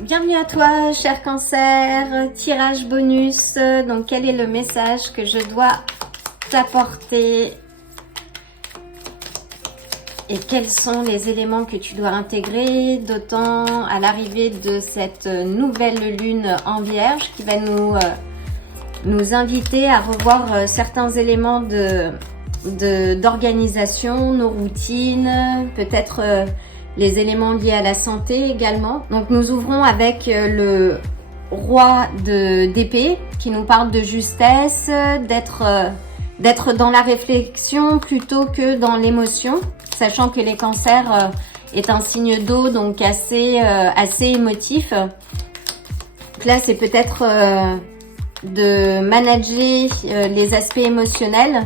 Bienvenue à toi, cher Cancer, tirage bonus. Donc, quel est le message que je dois t'apporter et quels sont les éléments que tu dois intégrer, d'autant à l'arrivée de cette nouvelle lune en Vierge qui va nous inviter à revoir certains éléments d'organisation, nos routines, peut-être les éléments liés à la santé également. Donc nous ouvrons avec le roi d'épée qui nous parle de justesse, d'être dans la réflexion plutôt que dans l'émotion, sachant que les cancers est un signe d'eau, donc assez émotif. Donc là c'est peut-être de manager les aspects émotionnels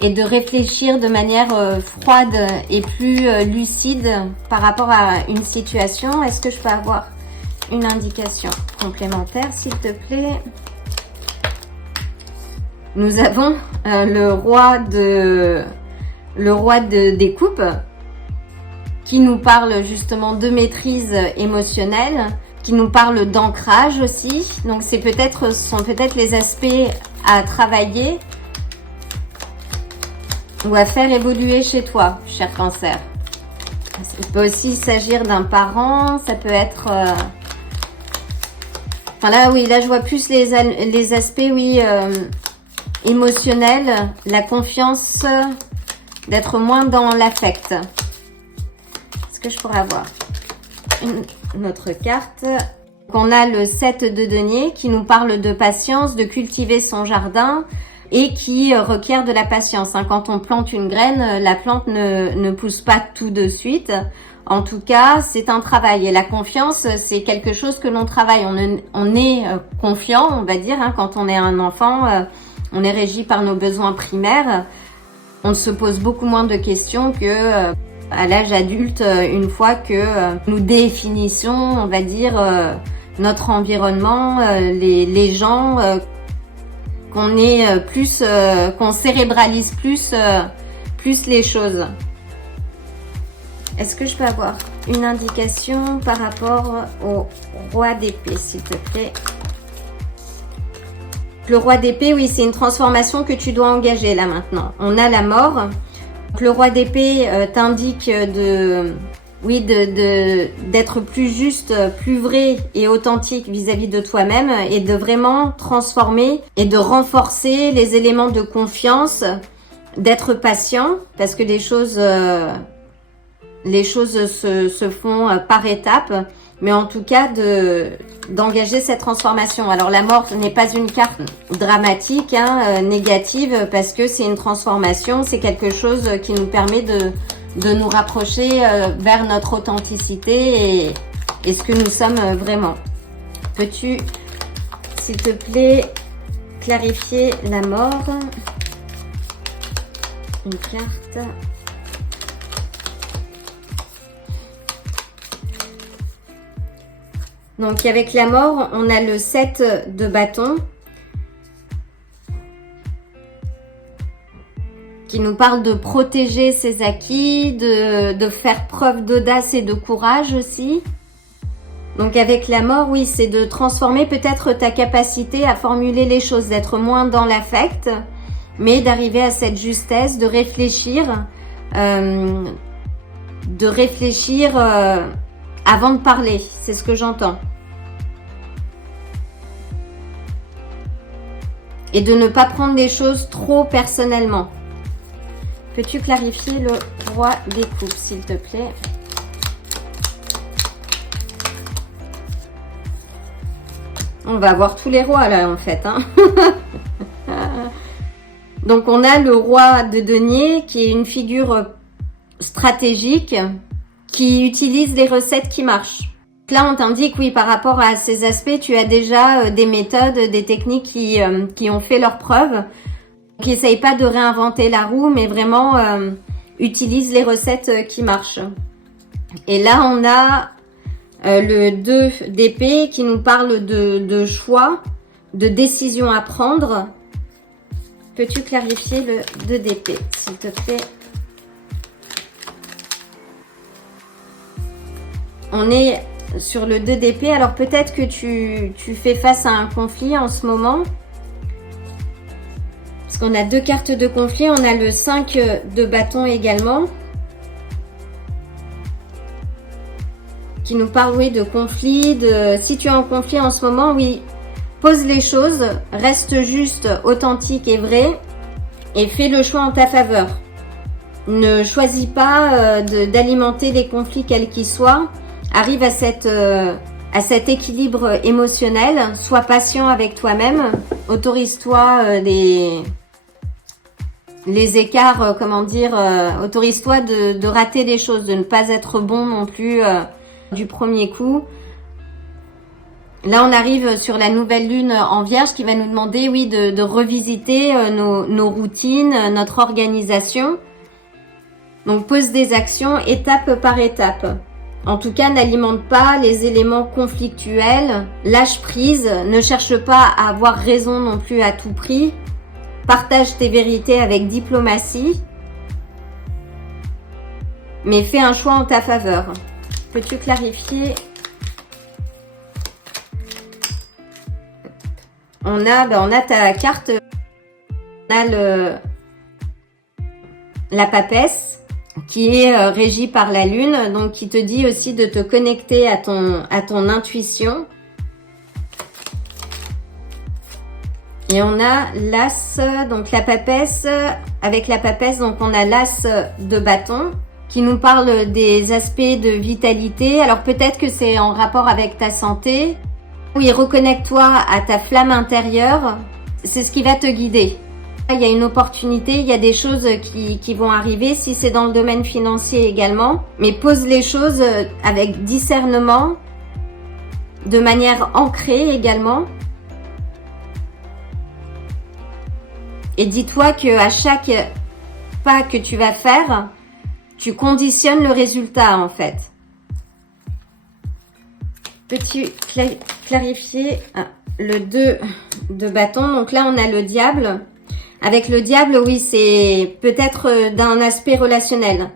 et de réfléchir de manière froide et plus lucide par rapport à une situation. Est-ce que je peux avoir une indication complémentaire, s'il te plaît? Nous avons le roi des coupes qui nous parle justement de maîtrise émotionnelle, qui nous parle d'ancrage aussi. Donc ce sont peut-être les aspects à travailler ou à faire évoluer chez toi, cher Cancer. Il peut aussi s'agir d'un parent, ça peut être... Enfin là, oui, là je vois plus les aspects, oui, émotionnels, la confiance, d'être moins dans l'affect. Est-ce que je pourrais avoir une autre carte? On a le 7 de denier qui nous parle de patience, de cultiver son jardin, et qui requiert de la patience. Quand on plante une graine, la plante ne pousse pas tout de suite. En tout cas, c'est un travail. Et la confiance, c'est quelque chose que l'on travaille. On est confiant, on va dire, quand on est un enfant, on est régi par nos besoins primaires. On se pose beaucoup moins de questions que à l'âge adulte, une fois que nous définissons, on va dire, notre environnement, les gens, qu'on est qu'on cérébralise plus les choses. Est-ce que je peux avoir une indication par rapport au roi d'épée, s'il te plaît? Le roi d'épée, oui, c'est une transformation que tu dois engager là maintenant. On a la mort. Le roi d'épée t'indique d'être plus juste, plus vrai et authentique vis-à-vis de toi-même et de vraiment transformer et de renforcer les éléments de confiance, d'être patient parce que les choses se font par étapes, mais en tout cas d'engager cette transformation. Alors la mort n'est pas une carte dramatique, négative, parce que c'est une transformation, c'est quelque chose qui nous permet de nous rapprocher vers notre authenticité et ce que nous sommes vraiment. Peux-tu, s'il te plaît, clarifier la mort? Une carte. Donc avec la mort, on a le 7 de bâton qui nous parle de protéger ses acquis, de faire preuve d'audace et de courage aussi. Donc avec la mort, oui, c'est de transformer peut-être ta capacité à formuler les choses, d'être moins dans l'affect, mais d'arriver à cette justesse, de réfléchir avant de parler, c'est ce que j'entends. Et de ne pas prendre les choses trop personnellement. Peux-tu clarifier le roi des coupes, s'il te plaît? On va avoir tous les rois là, en fait. Donc, on a le roi de denier qui est une figure stratégique qui utilise les recettes qui marchent. Là, on t'indique, oui, par rapport à ces aspects, tu as déjà des méthodes, des techniques qui ont fait leurs preuves. Qui n'essaye pas de réinventer la roue, mais vraiment utilise les recettes qui marchent. Et là, on a le 2 d'épée qui nous parle de choix, de décision à prendre. Peux-tu clarifier le 2 d'épée, s'il te plaît? On est sur le 2 d'épée. Alors peut-être que tu fais face à un conflit en ce moment. Parce qu'on a 2 cartes de conflit. On a le 5 de bâton également. Qui nous parle, oui, de conflit. Si tu es en conflit en ce moment, oui, pose les choses. Reste juste authentique et vrai. Et fais le choix en ta faveur. Ne choisis pas d'alimenter les conflits quels qu'ils soient. Arrive à cet équilibre émotionnel. Sois patient avec toi-même. Autorise-toi les écarts, comment dire, autorise-toi de rater les choses, de ne pas être bon non plus du premier coup. Là, on arrive sur la nouvelle lune en Vierge qui va nous demander, oui, de revisiter nos routines, notre organisation. Donc, pose des actions étape par étape. En tout cas, n'alimente pas les éléments conflictuels. Lâche prise. Ne cherche pas à avoir raison non plus à tout prix. Partage tes vérités avec diplomatie. Mais fais un choix en ta faveur. Peux-tu clarifier? On a ta carte. On a la papesse qui est régie par la lune, donc qui te dit aussi de te connecter à ton intuition. Et on a l'as, donc la papesse. Avec la papesse, donc on a l'as de bâton qui nous parle des aspects de vitalité. Alors peut-être que c'est en rapport avec ta santé. Oui, reconnecte-toi à ta flamme intérieure. C'est ce qui va te guider. Il y a une opportunité, il y a des choses qui vont arriver, si c'est dans le domaine financier également. Mais pose les choses avec discernement, de manière ancrée également. Et dis-toi qu'à chaque pas que tu vas faire, tu conditionnes le résultat en fait. Peux-tu clarifier le 2 de bâton? Donc là, on a le diable. Avec le diable, oui, c'est peut-être d'un aspect relationnel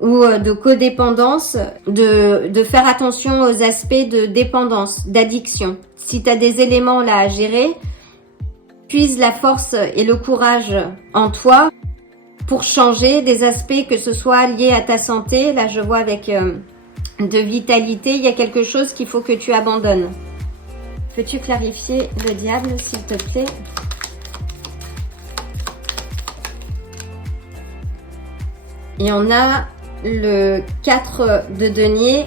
ou de codépendance, de faire attention aux aspects de dépendance, d'addiction. Si tu as des éléments là à gérer, puise la force et le courage en toi pour changer des aspects, que ce soit lié à ta santé. Là, je vois avec de vitalité, il y a quelque chose qu'il faut que tu abandonnes. Peux-tu clarifier le diable, s'il te plaît? Et on a le 4 de denier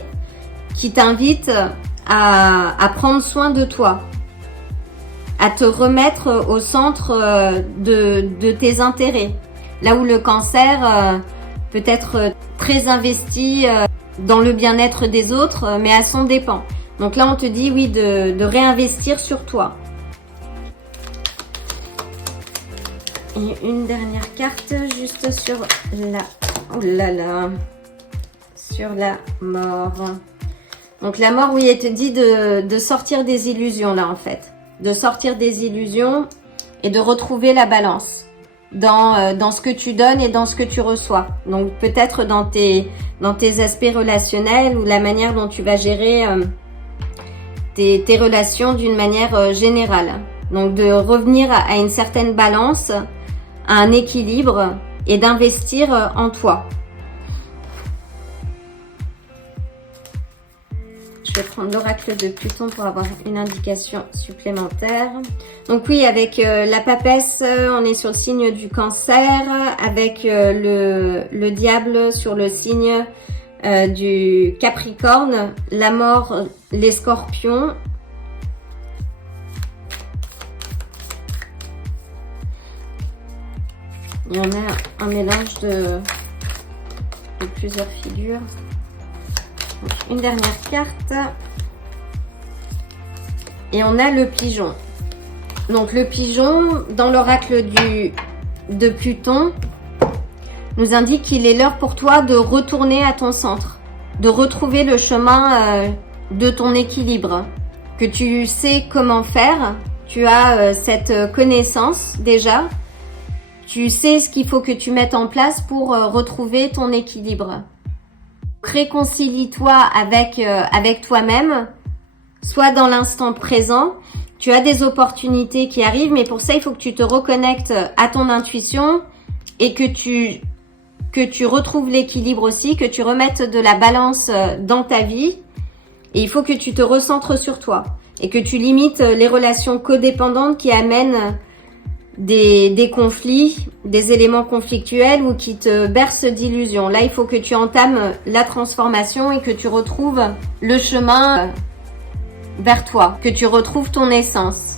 qui t'invite à prendre soin de toi, à te remettre au centre de tes intérêts. Là où le cancer peut être très investi dans le bien-être des autres, mais à son dépens. Donc là, on te dit, oui, de réinvestir sur toi. Et une dernière carte, juste sur la... Oh là là, sur la mort. Donc la mort, oui, elle te dit de sortir des illusions là en fait. De sortir des illusions et de retrouver la balance dans ce que tu donnes et dans ce que tu reçois. Donc peut-être dans tes aspects relationnels ou la manière dont tu vas gérer tes relations d'une manière générale. Donc de revenir à une certaine balance, à un équilibre et d'investir en toi. Je vais prendre l'oracle de Pluton pour avoir une indication supplémentaire. Donc oui, avec la papesse, on est sur le signe du cancer, avec le diable sur le signe du Capricorne, la mort, les scorpions. Il y en a un mélange de plusieurs figures. Donc, une dernière carte. Et on a le pigeon. Donc le pigeon, dans l'oracle de Pluton, nous indique qu'il est l'heure pour toi de retourner à ton centre, de retrouver le chemin de ton équilibre, que tu sais comment faire, tu as cette connaissance déjà, tu sais ce qu'il faut que tu mettes en place pour retrouver ton équilibre. réconcilie-toi avec toi-même, sois dans l'instant présent. Tu as des opportunités qui arrivent, mais pour ça, il faut que tu te reconnectes à ton intuition et que tu retrouves l'équilibre aussi, que tu remettes de la balance dans ta vie. Et il faut que tu te recentres sur toi et que tu limites les relations codépendantes qui amènent des conflits, des éléments conflictuels ou qui te bercent d'illusions. Là, il faut que tu entames la transformation et que tu retrouves le chemin vers toi, que tu retrouves ton essence.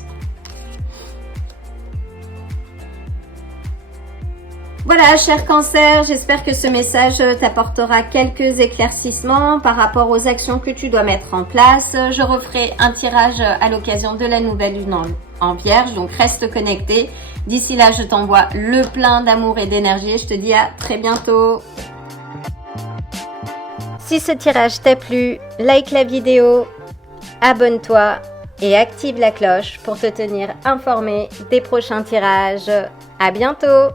Voilà, cher Cancer, j'espère que ce message t'apportera quelques éclaircissements par rapport aux actions que tu dois mettre en place. Je referai un tirage à l'occasion de la nouvelle lune en Vierge, donc reste connecté. D'ici là, je t'envoie le plein d'amour et d'énergie. Je te dis à très bientôt. Si ce tirage t'a plu, like la vidéo, abonne-toi et active la cloche pour te tenir informé des prochains tirages. À bientôt!